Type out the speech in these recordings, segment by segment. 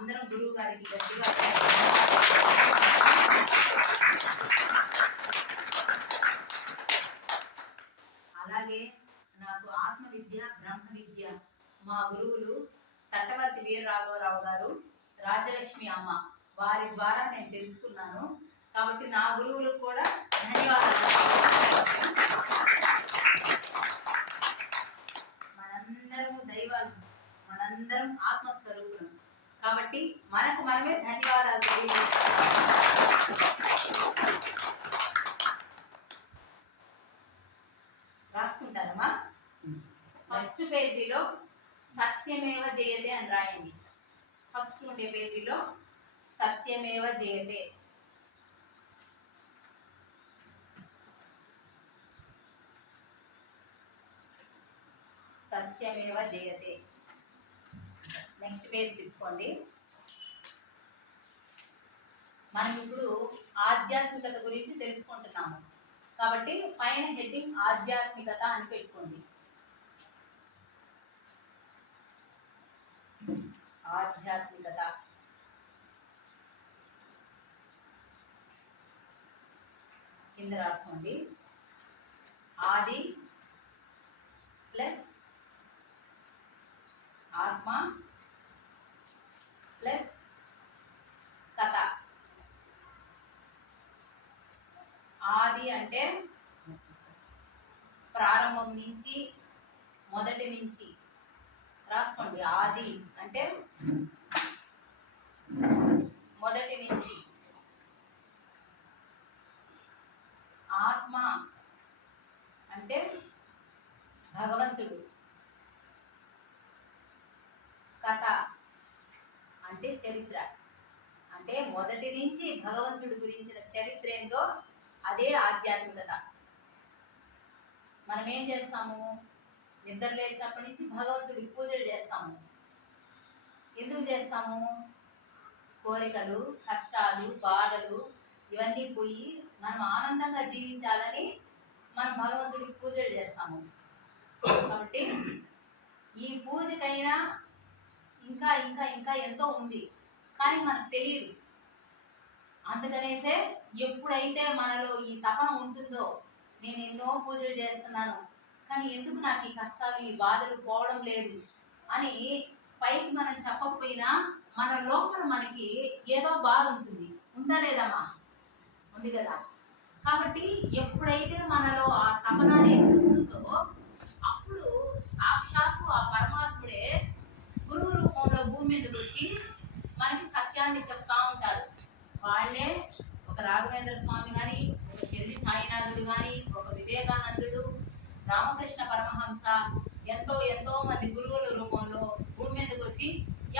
అందరం గురువు గారికి గట్టిగా అలాగే నాకు ఆత్మ విద్య బ్రహ్మ విద్య మా గురువులు తట్టవర్తి వీర రాఘవరావు గారు, రాజ్యలక్ష్మి అమ్మ వారి ద్వారా నేను తెలుసుకున్నాను. కాబట్టి నా గురువులకు కూడా ధన్యవాదాలు. మనందరము దైవాలు, మనందరం ఆత్మస్వరూపులు. కాబట్టి మనకు మనమే ధన్యవాదాలు తెలియజేస్తాం. రాసుకుంటారమ్మా. ఫస్ట్ పేజీలో సత్యమేవ జయతే అని రాయండి. ఫస్ట్ ఉండే పేజీలో సత్యమేవ జయతే. సత్యమేవ జయతే. Next page తిప్పుకోండి. మనం ఇప్పుడు ఆధ్యాత్మికత గురించి తెలుసుకుంటున్నాము కాబట్టి పైన హెడ్డింగ్ ఆధ్యాత్మికత అని పెట్టుకోండి. ఆధ్యాత్మికత. కింద రాసుకోండి. ఆది ప్లస్ ఆత్మ ప్లస్ కథ. ఆది అంటే ప్రారంభం నుంచి, మొదటి నుంచి రాసుకోండి. ఆది అంటే మొదటి నుంచి. ఆత్మ అంటే భగవంతుడు. కథ అంటే చరిత్ర. అంటే మొదటి నుంచి భగవంతుడి గురించిన చరిత్ర ఏందో అదే ఆధ్యాత్మికత. మనం ఏం చేస్తాము? నిద్ర లేచినప్పటి నుంచి భగవంతుడికి పూజలు చేస్తాము. ఎందుకు చేస్తాము? కోరికలు, కష్టాలు, బాధలు ఇవన్నీ పోయి మనం ఆనందంగా జీవించాలని మనం భగవంతుడికి పూజలు చేస్తాము. కాబట్టి ఈ పూజకైనా ఇంకా ఇంకా ఇంకా ఎంతో ఉంది, కానీ మనకు తెలియదు. అందుకనేసే ఎప్పుడైతే మనలో ఈ తపన ఉంటుందో, నేను ఎన్నో పూజలు చేస్తున్నాను కానీ ఎందుకు నాకు ఈ కష్టాలు, ఈ బాధలు పోవడం లేదు అని పైకి మనం చెప్పకపోయినా మన లోపల మనకి ఏదో బాధ ఉంటుంది. ఉందా లేదమ్మా? ఉంది కదా. కాబట్టి ఎప్పుడైతే మనలో ఆ తపన అనేది వస్తుందో అప్పుడు సాక్షాత్తు ఆ పరమాత్ముడే గురువు రూపంలో భూమి మీదకి వచ్చి మనకి సత్యాన్ని చెప్తా ఉంటారు. వాళ్ళే ఒక రాఘవేంద్ర స్వామి కానీ, ఒక షిర్డీ సాయినాథుడు కానీ, ఒక వివేకానందుడు, రామకృష్ణ పరమహంస, ఎంతో ఎంతో మంది గురువుల రూపంలో భూమి మీదకి వచ్చి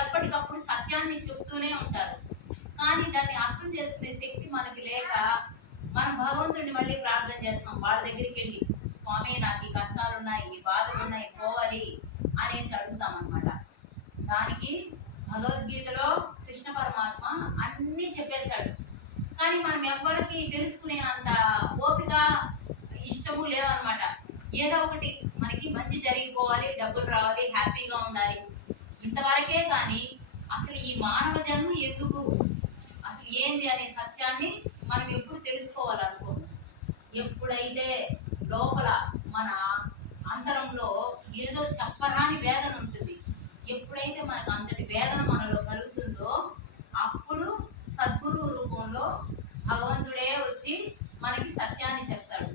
ఎప్పటికప్పుడు సత్యాన్ని చెప్తూనే ఉంటారు. కానీ దాన్ని అర్థం చేసుకునే శక్తి మనకి లేక మనం భగవంతుడిని మళ్ళీ ప్రార్థన చేస్తాం. వాళ్ళ దగ్గరికి వెళ్ళి, స్వామి నాకు ఈ కష్టాలు ఉన్నాయి, ఈ బాధలు ఉన్నాయి, పోవాలి అనేసి అడుగుతాం అన్నమాట. దానికి భగవద్గీతలో కృష్ణ పరమాత్మ అన్నీ చెప్పేశాడు. కానీ మనం ఎవ్వరికి తెలుసుకునే అంత ఓపిక, ఇష్టము లేవన్నమాట. ఏదో ఒకటి మనకి మంచి జరిగిపోవాలి, డబ్బులు రావాలి, హ్యాపీగా ఉండాలి, ఇంతవరకే. కానీ అసలు ఈ మానవ జన్మ ఎందుకు, అసలు ఏంది అనే సత్యాన్ని మనం ఎప్పుడు తెలుసుకోవాలనుకో. ఎప్పుడైతే లోపల మన అంతరంలో ఏదో చెప్పరాని వేదన ఉంటుంది, ఎప్పుడైతే మనకు అంతటి వేదన మనలో కలుగుతుందో అప్పుడు సద్గురు రూపంలో భగవంతుడే వచ్చి మనకి సత్యాన్ని చెప్తాడు.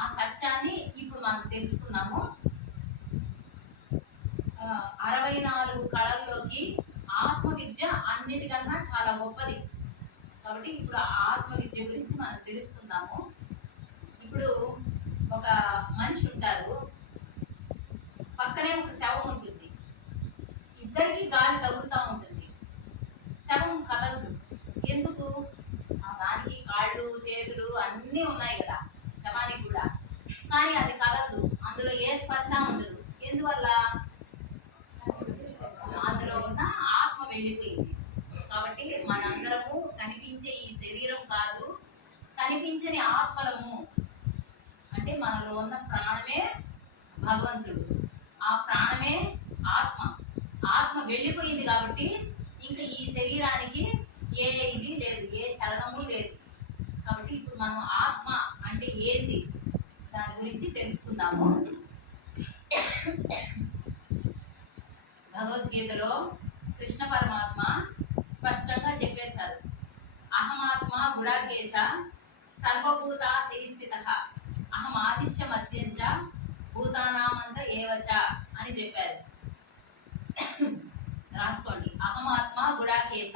ఆ సత్యాన్ని ఇప్పుడు మనం తెలుసుకుందాము. 64 కళల్లోకి ఆత్మ విద్య అన్నిటికన్నా చాలా గొప్పది. కాబట్టి ఇప్పుడు ఆత్మ విద్య గురించి మనం తెలుసుకుందాము. ఇప్పుడు ఒక మనిషి ఉంటారు, పక్కనే ఒక శవం ఉంటుంది, ఇద్దరికి గాలి తగులుతూ ఉంటుంది, శవం కదలదు. ఎందుకు? దానికి కాళ్ళు, చేతులు అన్నీ ఉన్నాయి కదా శవానికి కూడా, కానీ అది కదలదు. అందులో ఏ స్పర్శ ఉండదు. ఎందువల్ల? అందులో ఉన్న ఆత్మ వెళ్ళిపోయింది. కాబట్టి మనందరము కనిపించే ఈ శరీరం కాదు, కనిపించని ఆత్మలము. అంటే మనలో ఉన్న ప్రాణమే భగవంతుడు, ఆ ప్రాణమే ఆత్మ. ఆత్మ వెళ్ళిపోయింది కాబట్టి ఇంకా ఈ శరీరానికి ఏ ఇది లేదు, ఏ చలనము లేదు. కాబట్టి ఇప్పుడు మనం ఆత్మ అంటే ఏంది దాని గురించి తెలుసుకుందాము. భగవద్గీతలో కృష్ణ పరమాత్మ స్పష్టంగా చెప్పేశారు. అహమాత్మ గుడాకేశ సర్వభూత స్థిత అహం ఆదిశ్య మధ్యంచ భూతానామంత ఏవచ అని చెప్పారు. రాసుకోండి. అహమాత్మ గుడాకేశ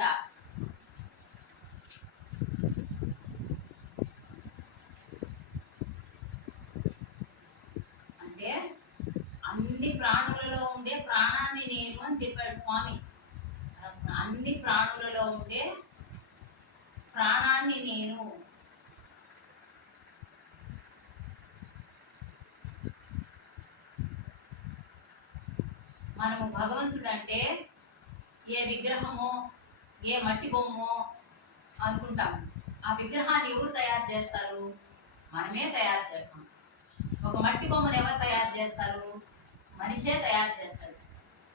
అంటే అన్ని ప్రాణులలో ఉండే ప్రాణాన్ని నేను అని చెప్పాడు స్వామి. అన్ని ప్రాణులలో ఉండే ప్రాణాన్ని నేను. మనము భగవంతుడు అంటే ఏ విగ్రహమో ఏ మట్టి బొమ్మో అనుకుంటాం. ఆ విగ్రహాన్ని ఎవరు తయారు చేస్తారు? మనమే తయారు చేస్తాం. ఒక మట్టి బొమ్మను ఎవరు తయారు చేస్తారు? మనిషే తయారు చేస్తాడు.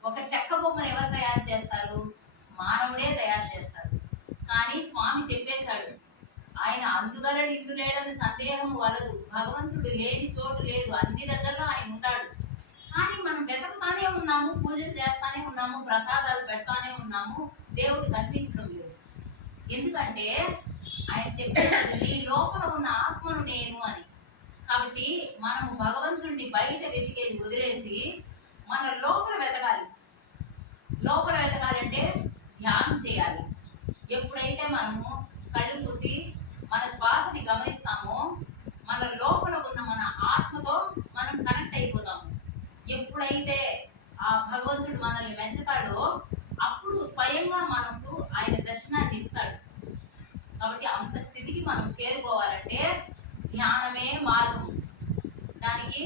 ఒక చెక్క బొమ్మను ఎవరు తయారు చేస్తారు? మానవుడే తయారు చేస్తాడు. కానీ స్వామి చెప్పేశాడు, ఆయన అందుగలడు ఇందులేడని సందేహం వలదు. భగవంతుడు లేని చోటు లేదు, అన్ని దగ్గరలో ఆయన ఉంటాడు. కానీ మనం వెతకుతానే ఉన్నాము, పూజలు చేస్తానే ఉన్నాము, ప్రసాదాలు పెడతానే ఉన్నాము, దేవుడు కనిపించడం లేదు. ఎందుకంటే ఆయన చెప్పేశాడు, నీ లోపల ఉన్న ఆత్మను నేను అని. కాబట్టి మనము భగవంతుడిని బయట వెతికేది వదిలేసి మన లోపల వెతకాలి. లోపల వెతకాలంటే ధ్యానం చేయాలి. ఎప్పుడైతే మనము కళ్ళు మూసి మన శ్వాసని గమనిస్తామో మన లోపల ఉన్న మన ఆత్మతో మనం కనెక్ట్ అయిపోతాము. ఎప్పుడైతే ఆ భగవంతుడు మనల్ని పెంచుతాడో అప్పుడు స్వయంగా మనకు ఆయన దర్శనాన్ని ఇస్తాడు. కాబట్టి అంత స్థితికి మనం చేరుకోవాలంటే ధ్యానమే మార్గం. దానికి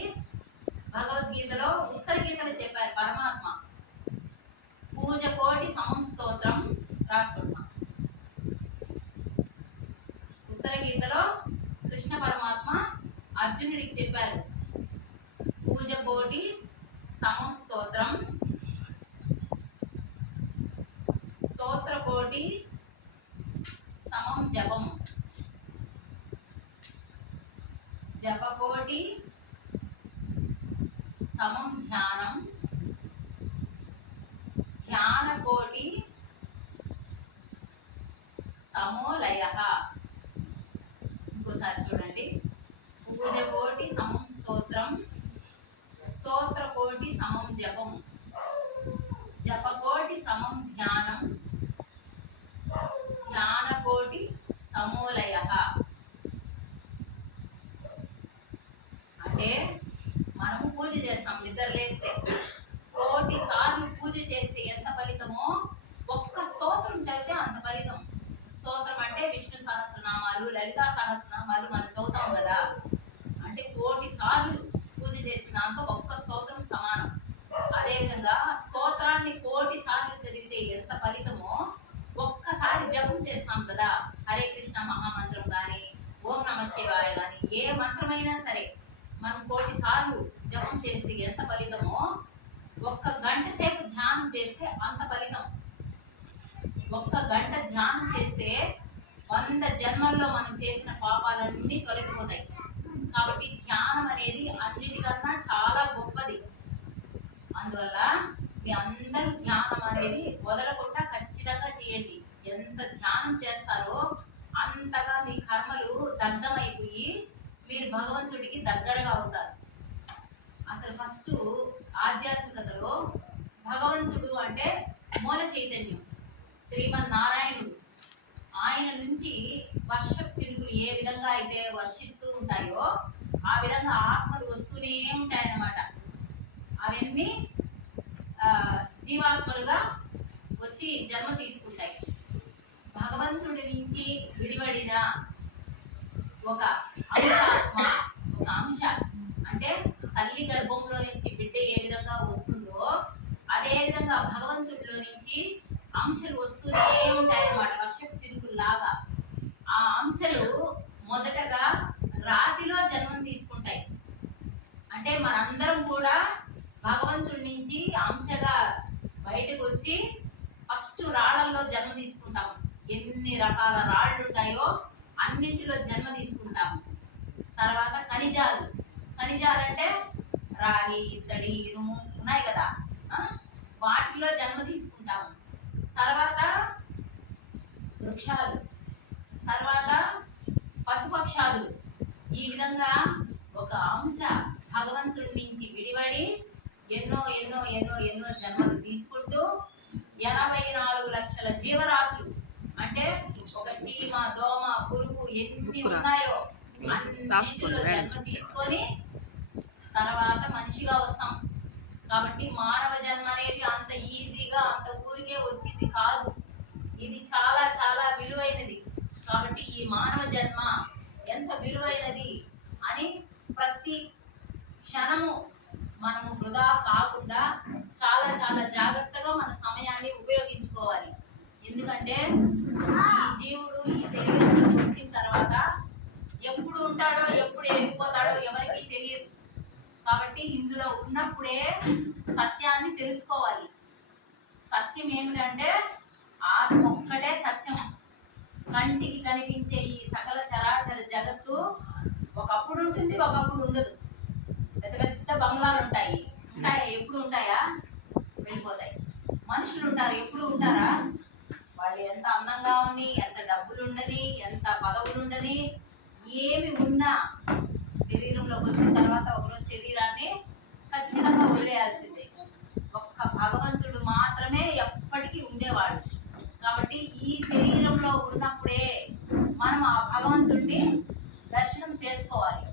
భగవద్గీతలో ఉత్తర గీతలో చెప్పారు పరమాత్మ. పూజ కోటి సమం స్తోత్రం రాసుకుంటున్నాం. ఉత్తర గీతలో కృష్ణ పరమాత్మ అర్జునుడికి చెప్పారు, పూజ కోటి సమం స్తోత్రం, స్తోత్ర కోటి సమం జపం, జపకోటి సమం ధ్యానం, ధ్యానకోటి సమోలయ. ఇంకోసారి చూడండి. పూజ కోటి సమం స్తోత్రం, స్తోత్ర కోటి సమం జపం, జపకోటి సమం ధ్యానం, ధ్యానకోటి సమోలయ. అంటే మనము పూజ చేస్తాం. నిద్ర లేస్తే కోటి సార్లు పూజ చేస్తే ఎంత ఫలితమో ఒక్క స్తోత్రం చదివితే అంత ఫలితం. స్తోత్రం అంటే విష్ణు సహస్రనామాలు, లలితా సహస్రనామాలు మనం చదువుతాం కదా. అంటే కోటి సార్లు పూజ చేసిన దాంతో ఒక్క స్తోత్రం సమానం. అదేవిధంగా స్తోత్రాన్ని కోటి సార్లు చదివితే ఎంత ఫలితమో ఒక్కసారి జపం చేస్తాం కదా. హరే కృష్ణ మహామంత్రం కానీ, ఓం నమ శివాయ కానీ, ఏ మంత్రమైనా సరే మనం కోటి సార్లు జపం చేస్తే ఎంత ఫలితమో ఒక్క గంట సేపు ధ్యానం చేస్తే అంత ఫలితం. ఒక్క గంట ధ్యానం చేస్తే 100 జన్మల్లో మనం చేసిన పాపాలన్నీ తొలగిపోతాయి. కాబట్టి ధ్యానం అనేది అన్నిటికన్నా చాలా గొప్పది. అందువల్ల మీ అందరూ ధ్యానం అనేది వదలకుండా ఖచ్చితంగా చేయండి. ఎంత ధ్యానం చేస్తారో అంతగా మీ కర్మలు దగ్ధమైపోయి మీరు భగవంతుడికి దగ్గరగా అవుతారు. అసలు ఫస్ట్ ఆధ్యాత్మికతలో భగవంతుడు అంటే మూల చైతన్యం, శ్రీమన్నారాయణుడు. ఆయన నుంచి వర్షపు చినుకులు ఏ విధంగా అయితే వర్షిస్తూ ఉంటాయో ఆ విధంగా ఆత్మలు వస్తూనే ఉంటాయన్నమాట. అవన్నీ జీవాత్మలుగా వచ్చి జన్మ తీసుకుంటాయి. భగవంతుడి నుంచి విడివడిన ఒక అంశాత్మ, ఒక అంశ అంటే తల్లి గర్భంలో నుంచి బిడ్డ ఏ విధంగా వస్తుందో అదే విధంగా భగవంతుడిలో నుంచి అంశాలు వస్తూనే ఉంటాయన్నమాట, వర్షపు చినుకుల్లాగా. ఆ అంశాలు మొదటగా రాతిలో జన్మం తీసుకుంటాయి. అంటే మనందరం కూడా భగవంతుడి నుంచి అంశగా బయటకు వచ్చి ఫస్ట్ రాళ్ళల్లో జన్మ తీసుకుంటాం. ఎన్ని రకాల రాళ్ళు ఉంటాయో అన్నింటిలో జన్మ తీసుకుంటాం. తర్వాత ఖనిజాలు అంటే రాగి, ఇత్తడి, ఇనుము ఉన్నాయి కదా, వాటిల్లో జన్మ తీసుకుంటాము. తర్వాత వృక్షాలు, తర్వాత పశుపక్షాదులు. ఈ విధంగా ఒక అంశ భగవంతుడి నుంచి విడివడి ఎన్నో ఎన్నో ఎన్నో ఎన్నో జన్మలు తీసుకుంటూ 84 లక్షల జీవరాశులు, అంటే ఒక చీమ, దోమ, పురుగు ఎన్ని ఉన్నాయో అన్నిటిలో జన్మ తీసుకొని తర్వాత మనిషిగా వస్తాం. కాబట్టి మానవ జన్మ అనేది అంత ఈజీగా అంత ఊరికే వచ్చింది కాదు. ఇది చాలా చాలా విలువైనది. కాబట్టి ఈ మానవ జన్మ ఎంత విలువైనది అని ప్రతి క్షణము మనము వృధా కాకుండా చాలా చాలా జాగ్రత్తగా మన సమయాన్ని ఉపయోగించుకోవాలి. ఎందుకంటే ఈ జీవుడు ఈ శరీరంలోకి వచ్చిన తర్వాత ఎప్పుడు ఉంటాడో ఎప్పుడు వెళ్ళిపోతాడో ఎవరికీ తెలియదు. కాబట్టి ఇందులో ఉన్నప్పుడే సత్యాన్ని తెలుసుకోవాలి. సత్యం ఏమిటంటే ఆత్మ ఒక్కటే సత్యం. కంటికి కనిపించే ఈ సకల చరాచర జగత్తు ఒకప్పుడు ఉంటుంది, ఒకప్పుడు ఉండదు. పెద్ద పెద్ద బంగ్లాలు ఉంటాయి, ఎప్పుడు ఉంటాయా? వెళ్ళిపోతాయి. మనుషులు ఉంటారు, ఎప్పుడు ఉంటారా? వాళ్ళు ఎంత అందంగా ఉని, ఎంత డబ్బులు ఉండని, ఎంత పదవులు ఉండని, ఏమి ఉన్నా శరీరంలోకి వచ్చిన తర్వాత ఒకరోజు శరీరాన్ని ఖచ్చితంగా వదిలేయాల్సిందే. ఒక్క భగవంతుడు మాత్రమే ఎప్పటికీ ఉండేవాడు. కాబట్టి ఈ శరీరంలో ఉన్నప్పుడే మనం ఆ భగవంతుడిని దర్శనం చేసుకోవాలి.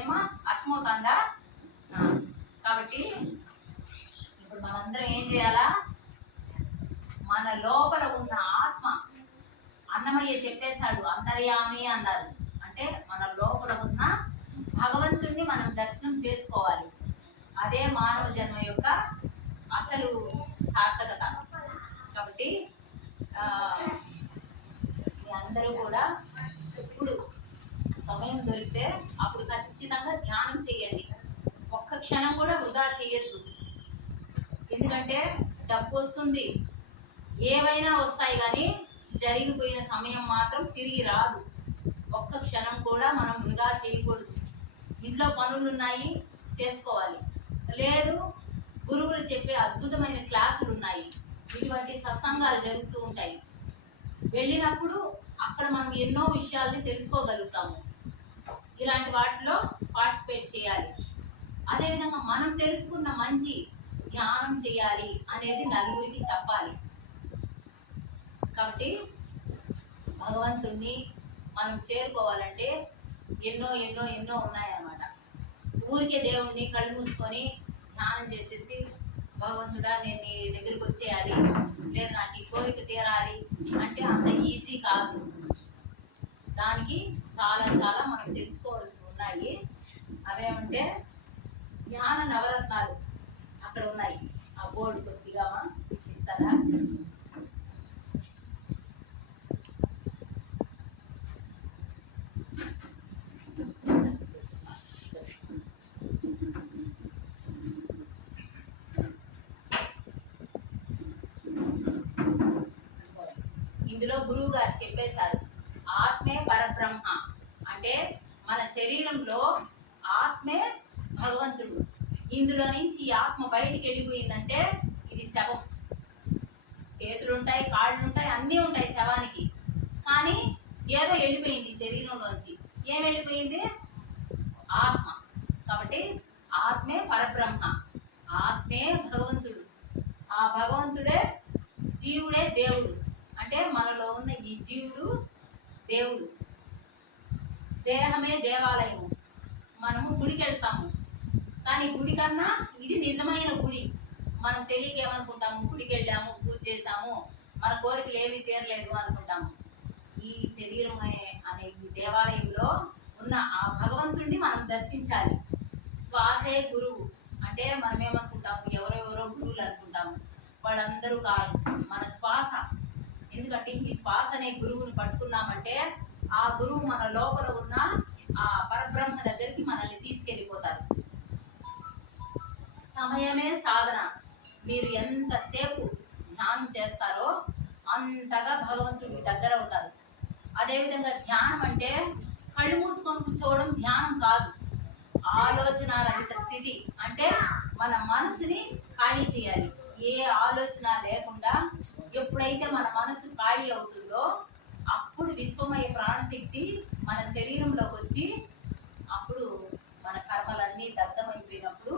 ఏమా అర్థమవుతుందా? కాబట్టి ఇప్పుడు మనందరం ఏం చేయాలా? మన లోపల ఉన్న ఆత్మ, అన్నమయ్య చెప్పేశాడు, అంతర్యామి అన్నారు. అంటే మన లోపల ఉన్న భగవంతుడిని మనం దర్శనం చేసుకోవాలి. అదే మానవ జన్మ యొక్క అసలు సార్థకత. కాబట్టి మీ అందరూ కూడా ఎప్పుడు సమయం దొరికితే అప్పుడు ఖచ్చితంగా ధ్యానం చేయండి. ఒక్క క్షణం కూడా వృధా చేయొద్దు. ఎందుకంటే డబ్బు వస్తుంది, ఏవైనా వస్తాయి, కానీ జరిగిపోయిన సమయం మాత్రం తిరిగి రాదు. ఒక్క క్షణం కూడా మనం వృధా చేయకూడదు. ఇంట్లో పనులు ఉన్నాయి, చేసుకోవాలి. లేదు, గురువులు చెప్పే అద్భుతమైన క్లాసులు ఉన్నాయి, ఇటువంటి సత్సంగాలు జరుగుతూ ఉంటాయి. వెళ్ళినప్పుడు అక్కడ మనం ఎన్నో విషయాల్ని తెలుసుకోగలుగుతాము. ఇలాంటి వాటిలో పార్టిసిపేట్ చేయాలి. అదేవిధంగా మనం తెలుసుకున్న మంచి ధ్యానం చేయాలి అనేది నలుగురికి చెప్పాలి. కాబట్టి భగవంతుణ్ణి మనం చేరుకోవాలంటే ఎన్నో ఎన్నో ఎన్నో ఉన్నాయన్నమాట. ఊరికే దేవుణ్ణి కళ్ళు మూసుకొని ధ్యానం చేసేసి భగవంతుడా నేను నీ దగ్గరికి వచ్చేయాలి, లేదు నాకు ఈ కోరిక తీరాలి అంటే అంత ఈజీ కాదు. దానికి చాలా చాలా మనం తెలుసుకోవాల్సినవి ఉన్నాయి. అవేమంటే జ్ఞాన నవరత్నాలు అక్కడ ఉన్నాయి. ఆ బోర్డు కొద్దిగా ఇస్తారా? ఇందులో గురువు గారు చెప్పేశారు, ఆత్మే పరబ్రహ్మ. అంటే మన శరీరంలో ఆత్మే భగవంతుడు. ఇందులో నుంచి ఈ ఆత్మ బయటికి వెళ్ళిపోయిందంటే ఇది శవం. చేతులు ఉంటాయి, కాళ్ళు ఉంటాయి, అన్నీ ఉంటాయి శవానికి. కానీ ఏదో వెళ్ళిపోయింది శరీరంలోంచి. ఏం వెళ్ళిపోయింది? ఆత్మ. కాబట్టి ఆత్మే పరబ్రహ్మ, ఆత్మే భగవంతుడు. ఆ భగవంతుడే జీవుడే దేవుడు. అంటే మనలో ఉన్న ఈ జీవుడు దేవుడు. దేహమే దేవాలయము. మనము గుడికి వెళ్తాము, కానీ గుడి కన్నా ఇది నిజమైన గుడి. మనం తెలియక ఏమనుకుంటాము, గుడికి వెళ్ళాము, పూజ చేసాము, మన కోరికలు ఏమీ తీరలేదు అనుకుంటాము. ఈ శరీరం అనే ఈ దేవాలయంలో ఉన్న ఆ భగవంతుడిని మనం దర్శించాలి. శ్వాసే గురువు. అంటే మనం ఏమనుకుంటాము, ఎవరెవరో గురువులు అనుకుంటాము. వాళ్ళందరూ కాదు, మన శ్వాస. ఎందుకంటే ఈ శ్వాస అనే గురువుని పట్టుకున్నామంటే ఆ గురువు మన లోపల ఉన్న ఆ పరబ్రహ్మ దగ్గరికి మనల్ని తీసుకెళ్ళిపోతారు. సమయమే సాధన. మీరు ఎంతసేపు అంతగా భగవంతుడికి దగ్గర అవుతారు. అదేవిధంగా ధ్యానం అంటే కళ్ళు మూసుకొని కూర్చోవడం ధ్యానం కాదు. ఆలోచన రహిత స్థితి అంటే మన మనసుని ఖాళీ చేయాలి. ఏ ఆలోచన లేకుండా ఎప్పుడైతే మన మనసు ఖాళీ అవుతుందో అప్పుడు విశ్వమయ ప్రాణశక్తి మన శరీరంలోకి వచ్చి అప్పుడు మన కర్మలన్నీ దగ్ధమైపోయినప్పుడు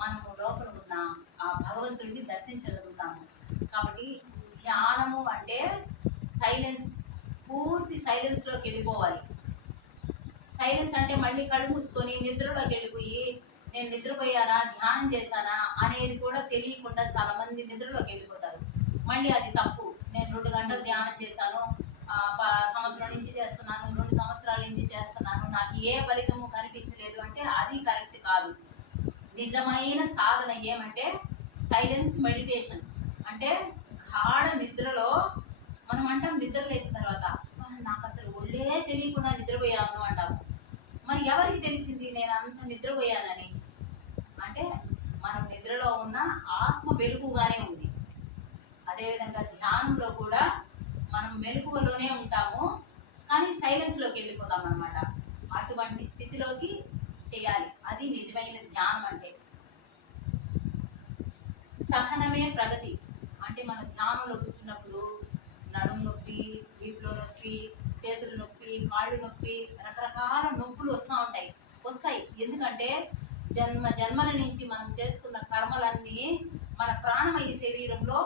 మనము లోపల ఉన్న ఆ భగవంతుడిని దర్శించగలుగుతాము. కాబట్టి ధ్యానము అంటే సైలెన్స్, పూర్తి సైలెన్స్లోకి వెళ్ళిపోవాలి. సైలెన్స్ అంటే మళ్ళీ కళ్ళు మూసుకొని నిద్రలోకి వెళ్ళిపోయి నేను నిద్రపోయానా ధ్యానం చేశానా అనేది కూడా తెలియకుండా చాలా మంది నిద్రలోకి వెళ్ళిపోతారు. మళ్ళీ అది తప్పు. నేను 2 గంటలు ధ్యానం చేశాను, సంవత్సరం నుంచి చేస్తున్నాను, 2 సంవత్సరాల నుంచి చేస్తున్నాను, నాకు ఏ ఫలితము కనిపించలేదు అంటే అది కరెక్ట్ కాదు. నిజమైన సాధన ఏమంటే సైలెన్స్ మెడిటేషన్. అంటే గాఢ నిద్రలో మనం అంటాం నిద్ర లేచిన తర్వాత నాకు అసలు ఒళ్ళే తెలియకుండా నిద్రపోయాను అంటాము. మరి ఎవరికి తెలిసింది నేను అంత నిద్రపోయానని? అంటే మనం నిద్రలో ఉన్న ఆత్మ వెలుగుగానే ఉంది. అదేవిధంగా ధ్యానంలో కూడా మనం మెలకువలోనే ఉంటాము, కానీ సైలెన్స్లోకి వెళ్ళిపోతాం అనమాట. అటువంటి స్థితిలోకి చేయాలి. అది నిజమైన ధ్యానం అంటే. సహనమే ప్రగతి. అంటే మన ధ్యానంలో కూర్చున్నప్పుడు నడుము నొప్పి, వీపులో నొప్పి, చేతులు నొప్పి, కాళ్ళు నొప్పి, రకరకాల నొప్పులు వస్తాయి. ఎందుకంటే జన్మల నుంచి మనం చేసుకున్న కర్మలన్నీ మన ప్రాణమయ శరీరంలో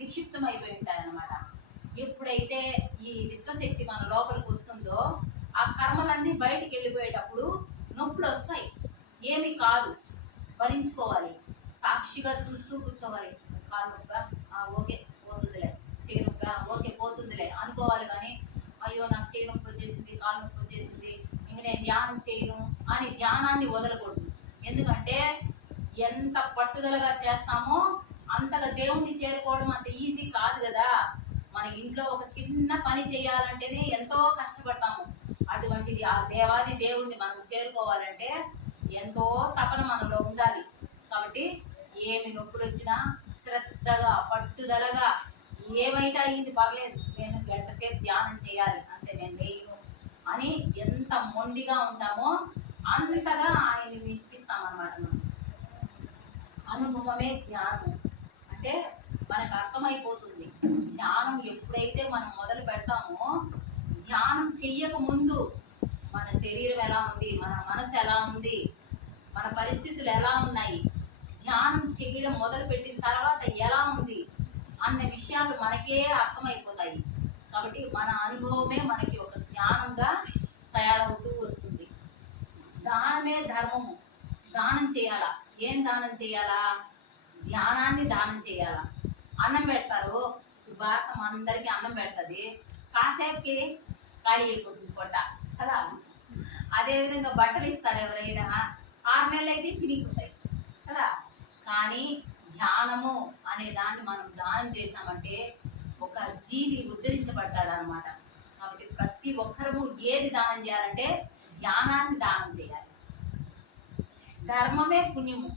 నిక్షిప్తమైపోయి ఉంటాయి అన్నమాట. ఎప్పుడైతే ఈ విశ్వశక్తి మన లోపలికి వస్తుందో ఆ కర్మలన్నీ బయటికి వెళ్ళిపోయేటప్పుడు నొప్పులు వస్తాయి. ఏమీ కాదు, భరించుకోవాలి. సాక్షిగా చూస్తూ కూర్చోవాలి. కాలు నొప్పా, ఓకే పోతుందిలే, చేయి నొప్పా, ఓకే పోతుందిలే అనుకోవాలి. కానీ అయ్యో నాకు చేయి నొప్పి వచ్చేసింది, కాలు నొప్పి వచ్చేసింది, ఇంక నేను ధ్యానం చేయను అని ధ్యానాన్ని వదలకూడదు. ఎందుకంటే ఎంత పట్టుదలగా చేస్తామో అంతగా దేవుణ్ణి చేరుకోవడం అంత ఈజీ కాదు కదా. మన ఇంట్లో ఒక చిన్న పని చేయాలంటేనే ఎంతో కష్టపడతాము. అటువంటిది ఆ దేవాది దేవుణ్ణి మనం చేరుకోవాలంటే ఎంతో తపన మనలో ఉండాలి. కాబట్టి ఏమి నొప్పులు వచ్చినా శ్రద్ధగా పట్టుదలగా ఏమైతే అయింది పర్లేదు, నేను గంట సేపు ధ్యానం చేయాలి అంతే, నేను లేను అని ఎంత మొండిగా ఉంటామో అంతగా ఆయన్ని మెప్పిస్తామన్నమాట. మనం అనుభవమే జ్ఞానం అంటే మనకు అర్థమైపోతుంది. ధ్యానం ఎప్పుడైతే మనం మొదలు పెడతామో, ధ్యానం చెయ్యక ముందు మన శరీరం ఎలా ఉంది, మన మనసు ఎలా ఉంది, మన పరిస్థితులు ఎలా ఉన్నాయి, ధ్యానం చేయడం మొదలు పెట్టిన తర్వాత ఎలా ఉంది అన్న విషయాలు మనకే అర్థమైపోతాయి. కాబట్టి మన అనుభవమే మనకి ఒక జ్ఞానంగా తయారవుతూ వస్తుంది. దానమే ధర్మము. దానం చేయాలా. ఏం దానం చేయాలా? ధ్యానాన్ని దానం చేయాలా. అన్నం పెడతారు, భారతం అందరికీ అన్నం పెడుతుంది, కాసేపుకి ఖాళీ అయిపోతుంది పొట్ట కదా. అదేవిధంగా బట్టలు ఇస్తారు ఎవరైనా, 6 నెలలు అయితే చినిగిపోతాయి కదా. కానీ ధ్యానము అనే దాన్ని మనం దానం చేసామంటే ఒక జీవి ఉద్ధరించబడతాడు అనమాట. కాబట్టి ప్రతి ఒక్కరము ఏది దానం చేయాలంటే ధ్యానాన్ని దానం చేయాలి. ధర్మమే పుణ్యము.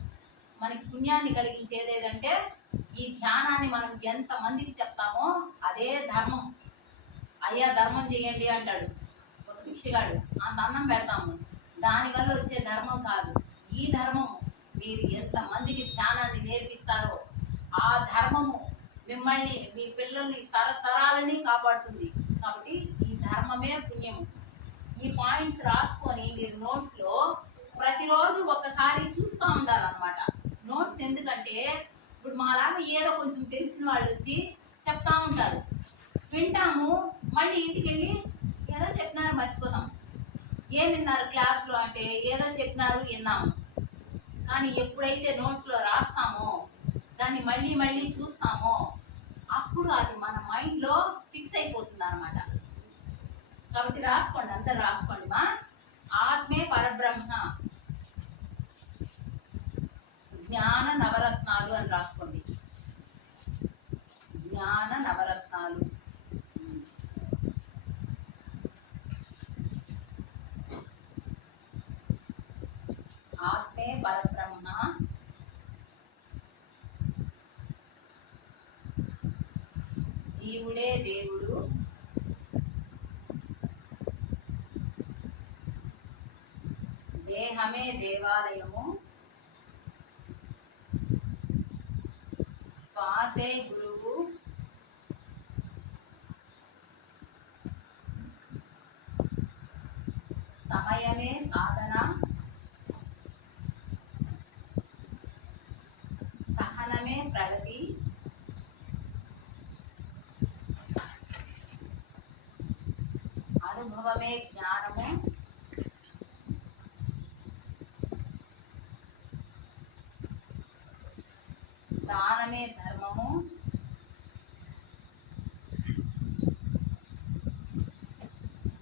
మనకి పుణ్యాన్ని కలిగించేది ఏదంటే ఈ ధ్యానాన్ని మనం ఎంతమందికి చెప్తామో అదే ధర్మం. అయ్యా ధర్మం చేయండి అంటాడు ఒక భిక్షగాడు, అంత అన్నం పెడతాము, దానివల్ల వచ్చే ధర్మం కాదు. ఈ ధర్మము మీరు ఎంతమందికి ధ్యానాన్ని నేర్పిస్తారో ఆ ధర్మము మిమ్మల్ని, మీ పిల్లల్ని తరతరాలని కాపాడుతుంది. కాబట్టి ఈ ధర్మమే పుణ్యము. ఈ పాయింట్స్ రాసుకొని మీరు నోట్స్లో ప్రతిరోజు ఒక్కసారి చూస్తూ ఉండాలన్నమాట. నోట్స్ ఎందుకంటే ఇప్పుడు మాలాగా ఏదో కొంచెం తెలిసిన వాళ్ళు వచ్చి చెప్తా ఉంటారు, వింటాము, మళ్ళీ ఇంటికి వెళ్ళి ఏదో చెప్పినారు మర్చిపోతాం. ఏం విన్నారు క్లాస్లో అంటే ఏదో చెప్పినారు విన్నాము. కానీ ఎప్పుడైతే నోట్స్లో రాస్తామో, దాన్ని మళ్ళీ మళ్ళీ చూస్తామో అప్పుడు అది మన మైండ్లో ఫిక్స్ అయిపోతుంది అనమాట. కాబట్టి రాసుకోండి, అందరు రాసుకోండి. మా ఆత్మే పరబ్రహ్మ, జ్ఞాన నవరత్నాలు అని రాసుకోండి. జ్ఞాన నవరత్నాలు. ఆత్మే పరబ్రహ్మ, జీవుడే దేవుడు, దేహమే దేవాలయము, శ్వాసే గురువు, సమయమే సాధన, సహనమే ప్రగతి, అనుభవమే జ్ఞానము, దానమే ధర్మము,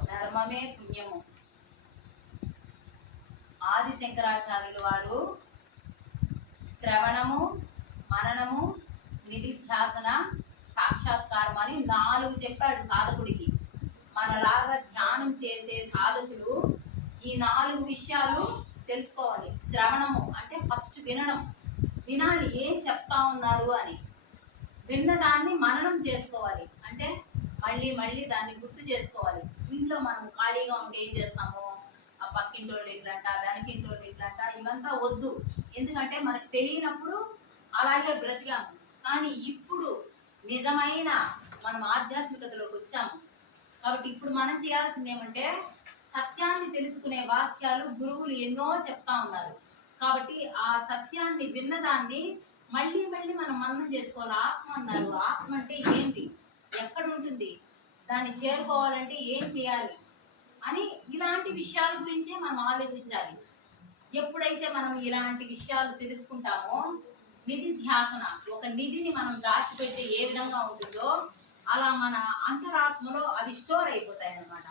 ధర్మమే పుణ్యము. ఆది శంకరాచార్యులు వారు శ్రవణము, మననము, నిధిధ్యాసన, సాక్షాత్కారం అని 4 చెప్పాడు సాధకుడికి. మనలాగా ధ్యానం చేసే సాధకులు ఈ 4 విషయాలు తెలుసుకోవాలి. శ్రవణము అంటే ఫస్ట్ వినడం, వినాలి ఏం చెప్తా ఉన్నారు అని. విన్నదాన్ని మననం చేసుకోవాలి, అంటే మళ్ళీ మళ్ళీ దాన్ని గుర్తు చేసుకోవాలి. ఇంట్లో మనం ఖాళీగా ఉంటే ఏం చేస్తాము, ఆ పక్కింటోళ్ళు ఇట్లంట, వెనకింటోళ్ళు ఇట్లంట, ఇవంతా వద్దు. ఎందుకంటే మనకు తెలియనప్పుడు అలాగే బ్రతికాము. కానీ ఇప్పుడు నిజమైన మనం ఆధ్యాత్మికతలోకి వచ్చాము కాబట్టి ఇప్పుడు మనం చేయాల్సింది ఏమంటే సత్యాన్ని తెలుసుకునే వాక్యాలు గురువులు ఎన్నో చెప్తా ఉన్నారు. కాబట్టి ఆ సత్యాన్ని విన్నదాన్ని మళ్ళీ మళ్ళీ మనం మననం చేసుకోవాలి. ఆత్మ అన్నారు, ఆత్మ అంటే ఏంటి, ఎక్కడ ఉంటుంది, దాన్ని చేరుకోవాలంటే ఏం చేయాలి అని ఇలాంటి విషయాల గురించే మనం ఆలోచించాలి. ఎప్పుడైతే మనం ఇలాంటి విషయాలు తెలుసుకుంటామో నిధిధ్యాసన, ఒక నిధిని మనం దాచిపెడితే ఏ విధంగా ఉంటుందో అలా మన అంతరాత్మలో అవి స్టోర్ అయిపోతాయి అన్నమాట.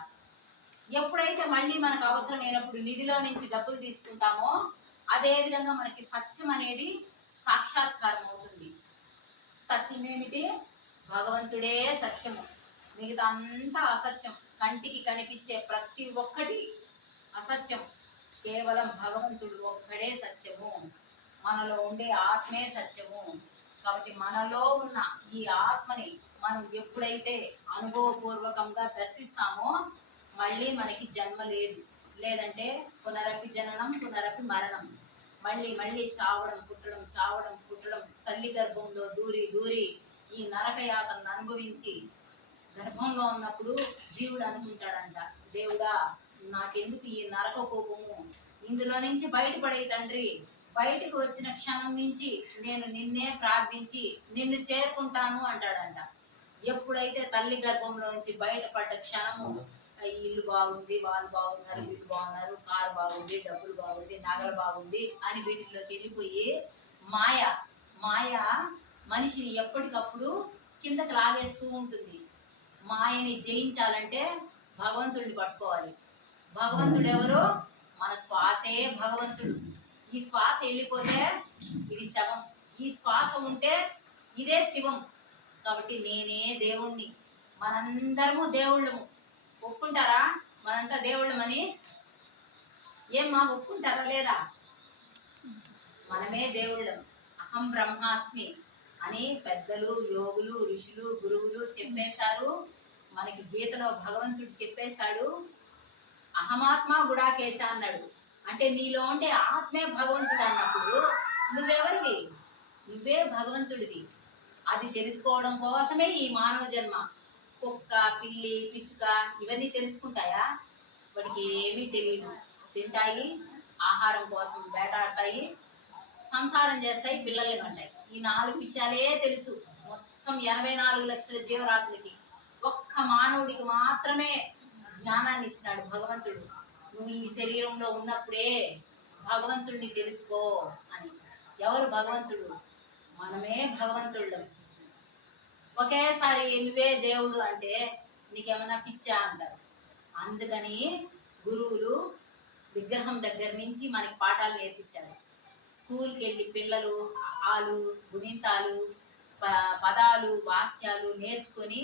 ఎప్పుడైతే మళ్ళీ మనకు అవసరమైనప్పుడు నిధిలో నుంచి డబ్బులు తీసుకుంటామో అదే విధంగా మనకి సత్యం అనేది సాక్షాత్కారం అవుతుంది. సత్యం ఏమిటి, భగవంతుడే సత్యము, మిగతా అంతా అసత్యం. కంటికి కనిపించే ప్రతి ఒక్కటి అసత్యం, కేవలం భగవంతుడు ఒక్కడే సత్యము. మనలో ఉండే ఆత్మే సత్యము. కాబట్టి మనలో ఉన్న ఈ ఆత్మని మనం ఎప్పుడైతే అనుభవపూర్వకంగా దర్శిస్తామో మళ్ళీ మనకి జన్మ లేదు, లేదంటే పునరపి జననం పునరపి మరణం, మళ్ళీ మళ్ళీ చావడం పుట్టడం, చావడం పుట్టడం, తల్లి గర్భంలో దూరి దూరి ఈ నరక యాతనను అనుభవించి గర్భంలో ఉన్నప్పుడు జీవుడు అనుకుంటాడంట, దేవుడా నాకెందుకు ఈ నరక కోపము, ఇందులో నుంచి బయటపడే తండ్రి, బయటకు వచ్చిన క్షణం నుంచి నేను నిన్నే ప్రార్థించి నిన్ను చేరుకుంటాను అంటాడంట. ఎప్పుడైతే తల్లి గర్భంలో నుంచి బయటపడ్డ క్షణము ఈ ఇల్లు బాగుంది, వాళ్ళు బాగున్నారు, వీళ్ళు బాగున్నారు, కారు బాగుంది, డబ్బులు బాగుంది, నగలు బాగుంది అని వీటిలోకి వెళ్ళిపోయి మాయ మాయ మనిషిని ఎప్పటికప్పుడు కిందకి లాగేస్తూ ఉంటుంది. మాయని జయించాలంటే భగవంతుడిని పట్టుకోవాలి. భగవంతుడు ఎవరు, మన శ్వాసే భగవంతుడు. ఈ శ్వాస వెళ్ళిపోతే ఇది శవం, ఈ శ్వాస ఉంటే ఇదే శివం. కాబట్టి నేనే దేవుణ్ణి, మనందరము దేవుళ్ళము. ఒప్పుకుంటారా మనంతా దేవుళ్ళమని? ఏమ్మా ఒప్పుకుంటారా లేదా? మనమే దేవుళ్ళం. అహం బ్రహ్మాస్మి అని పెద్దలు, యోగులు, ఋషులు, గురువులు చెప్పేశారు. మనకి గీతలో భగవంతుడు చెప్పేశాడు. అహమాత్మ గుడాకేశ అన్నాడు. అంటే నీలో ఉంటే ఆత్మే భగవంతుడు అన్నప్పుడు నువ్వెవరివి? నువ్వే భగవంతుడివి. అది తెలుసుకోవడం కోసమే ఈ మానవ జన్మ. కుక్క, పిల్లి, పిచ్చుక ఇవన్నీ తెలుసుకుంటాయా? వాడికి ఏమీ తెలియదు. తింటాయి, ఆహారం కోసం వేటాడతాయి, సంసారం చేస్తాయి, పిల్లల్ని కంటాయి. ఈ 4 విషయాలే తెలుసు మొత్తం 84 లక్షల జీవరాశులకి. ఒక్క మానవుడికి మాత్రమే జ్ఞానాన్ని ఇచ్చినాడు భగవంతుడు. నువ్వు ఈ శరీరంలో ఉన్నప్పుడే భగవంతుడిని తెలుసుకో అని. ఎవరు భగవంతుడు? మనమే భగవంతుడు. ఒకేసారి నువ్వే దేవుడు అంటే నీకేమైనా పిచ్చా అంటారు. అందుకని గురువులు విగ్రహం దగ్గర నుంచి మనకి పాఠాలు నేర్పించారు. స్కూల్కి వెళ్ళి పిల్లలు ఆలు, గుణింతాలు, పదాలు, వాక్యాలు నేర్చుకొని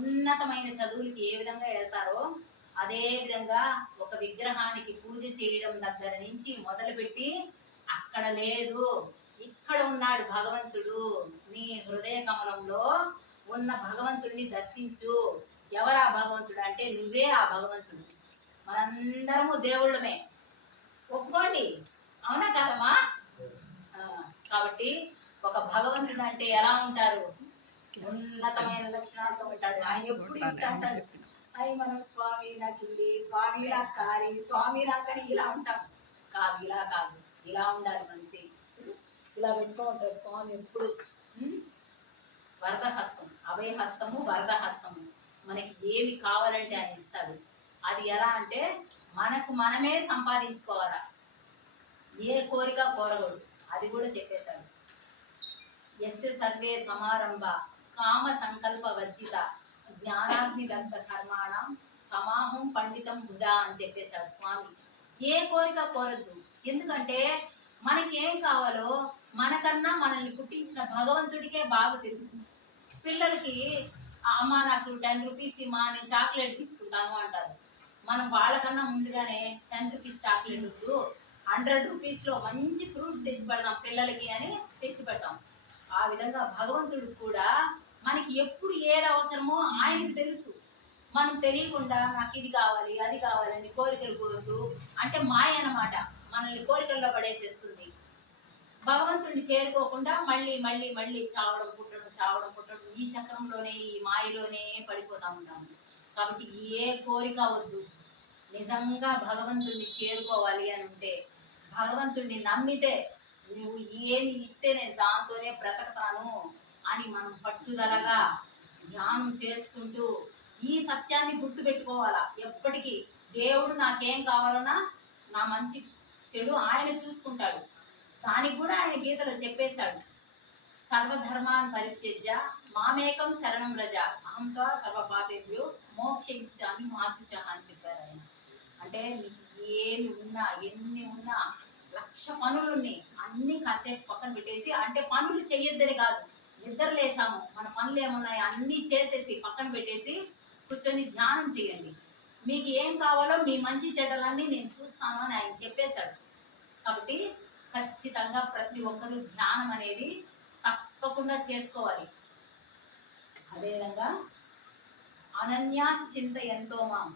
ఉన్నతమైన చదువులకి ఏ విధంగా వెళ్తారో అదే విధంగా ఒక విగ్రహానికి పూజ చేయడం దగ్గర నుంచి మొదలుపెట్టి అక్కడ లేదు, ఇక్కడ ఉన్నాడు భగవంతుడు, నీ హృదయ కమలంలో ఉన్న భగవంతుడిని దర్శించు. ఎవరు ఆ భగవంతుడు అంటే నువ్వే ఆ భగవంతుడు. మనందరము దేవుళ్ళమే, ఒప్పుకోండి. అవునా కాదమ్మా? కాబట్టి ఒక భగవంతుడు అంటే ఎలా ఉంటారు? ఉన్నతమైన లక్షణాలతో ఉంటాడు. ఆయన ఎప్పుడు అంటాడు, అయి మనం స్వామి నాకిల్లి, స్వామి నాకు కారి, స్వామి నాకని ఇలా ఉంటాం. కాదు, ఇలా కాదు, ఇలా ఉండాలి. మంచి ఇలా పెట్టుకో ఉంటాడు స్వామి ఎప్పుడు. వరదహస్తం, అభయహస్తము, వరదహస్తము. మనకి ఏమి కావాలంటే ఆయన ఇస్తాడు. అది ఎలా అంటే మనకు మనమే సంపాదించుకోవాలా, ఏ కోరిక కోరకూడదు. అది కూడా చెప్పేశాడు. యస్య సర్వే సమారంభ కామ సంకల్ప వర్జిత జ్ఞానాగ్ని దగ్ధ కర్మాణం తమాహం పండితం బుధా అని చెప్పేశాడు స్వామి. ఏ కోరిక కోరద్దు. ఎందుకంటే మనకేం కావాలో మనకన్నా మనల్ని పుట్టించిన భగవంతుడికే బాగా తెలుసు. పిల్లలకి అమ్మ నాకు 10 రూపీస్ ఇమ్మా, నేను చాక్లెట్ తీసుకుంటాను అంటారు. మనం వాళ్ళకన్నా ముందుగానే 10 రూపీస్ చాక్లెట్ వద్దు, 100 రూపీస్లో మంచి ఫ్రూట్స్ తెచ్చి పెడదాం పిల్లలకి అని తెచ్చి పెడతాం. ఆ విధంగా భగవంతుడు కూడా మనకి ఎప్పుడు ఏది అవసరమో ఆయనకి తెలుసు. మనం తెలియకుండా నాకు ఇది కావాలి అది కావాలని కోరికలు కోరుతూ అంటే మాయ అన్నమాట, మనల్ని కోరికల్లో పడేసేస్తుంది. భగవంతుడిని చేరుకోకుండా మళ్ళీ మళ్ళీ మళ్ళీ చావడం పుట్టడం, చావడం పుట్టడం, ఈ చక్రంలోనే ఈ మాయలోనే పడిపోతా ఉంటాము. కాబట్టి ఏ కోరిక వద్దు. నిజంగా భగవంతుడిని చేరుకోవాలి అని ఉంటే, భగవంతుడిని నమ్మితే, నువ్వు ఏమి ఇస్తే నేను దాంతోనే బ్రతకతాను అని మనం పట్టుదలగా ధ్యానం చేసుకుంటూ ఈ సత్యాన్ని గుర్తుపెట్టుకోవాలా ఎప్పటికీ. దేవుడు నాకేం కావాలన్నా నా మంచి చెడు ఆయన చూసుకుంటాడు. దానికి కూడా ఆయన గీతలో చెప్పేశాడు, సర్వధర్మాన్ పరిత్యజ్య మామేకం శరణం రజ అహంతో సర్వ పాపేభ్యో మోక్షయిష్యామి మా శుచః అని చెప్పారు ఆయన. అంటే మీకు ఏమి ఉన్నా ఎన్ని ఉన్నా 1,00,000 పనులున్నాయి, అన్ని కాసేపు పక్కన పెట్టేసి, అంటే పనులు చెయ్యొద్దని కాదు, నిద్ర లేసాము మన పనులు ఏమున్నాయి అన్నీ చేసేసి పక్కన పెట్టేసి కూర్చొని ధ్యానం చేయండి. మీకు ఏం కావాలో మీ మంచి చెడ్డలన్నీ నేను చూస్తాను అని ఆయన చెప్పేశాడు. కాబట్టి ఖచ్చితంగా ప్రతి ఒక్కరూ ధ్యానం అనేది తప్పకుండా చేసుకోవాలి. అదేవిధంగా అనన్యాశ్చింతయంతో మాం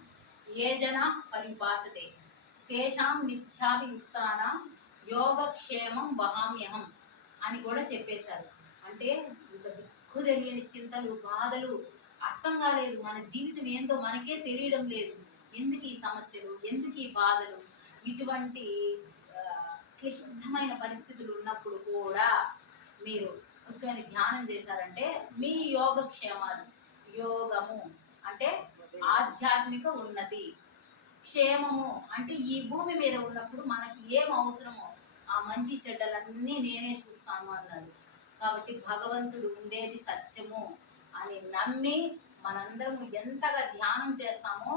ఏ జన పరిపాసతే తేషాం నిత్యాభియుక్తానాం యోగక్షేమం వహామ్యహం అని కూడా చెప్పేశారు. అంటే ఇంకా దిక్కు తెలియని చింతలు, బాధలు, అర్థం కాలేదు, మన జీవితం ఏందో మనకే తెలియడం లేదు, ఎందుకు ఈ సమస్యలు, ఎందుకు ఈ బాధలు, ఇటువంటి క్లిష్టమైన పరిస్థితులు ఉన్నప్పుడు కూడా మీరు కూర్చొని ధ్యానం చేశారంటే మీ యోగక్షేమాలు, యోగము అంటే ఆధ్యాత్మిక ఉన్నతి, క్షేమము అంటే ఈ భూమి మీద ఉన్నప్పుడు మనకి ఏం అవసరమో ఆ మంచి చెడ్డలన్నీ నేనే చూస్తాను అన్నాడు. కాబట్టి భగవంతుడు ఉండేది సత్యము అని నమ్మి మనందరము ఎంతగా ధ్యానం చేస్తామో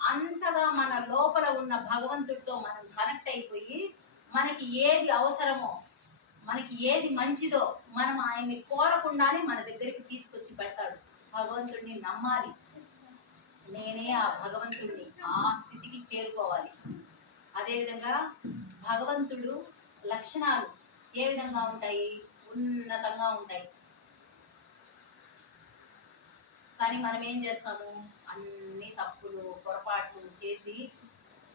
అంతగా మన లోపల ఉన్న భగవంతుడితో మనం కనెక్ట్ అయిపోయి మనకి ఏది అవసరమో, మనకి ఏది మంచిదో మనం ఆయన్ని కోరకుండానే మన దగ్గరికి తీసుకొచ్చి పెడతాడు. భగవంతుడిని నమ్మాలి, నేనే ఆ భగవంతుడిని, ఆ స్థితికి చేరుకోవాలి. అదేవిధంగా భగవంతుడు లక్షణాలు ఏ విధంగా ఉంటాయి? ఉన్నతంగా ఉంటాయి. కానీ మనం ఏం చేస్తాము? అన్ని తప్పులు పొరపాట్లు చేసి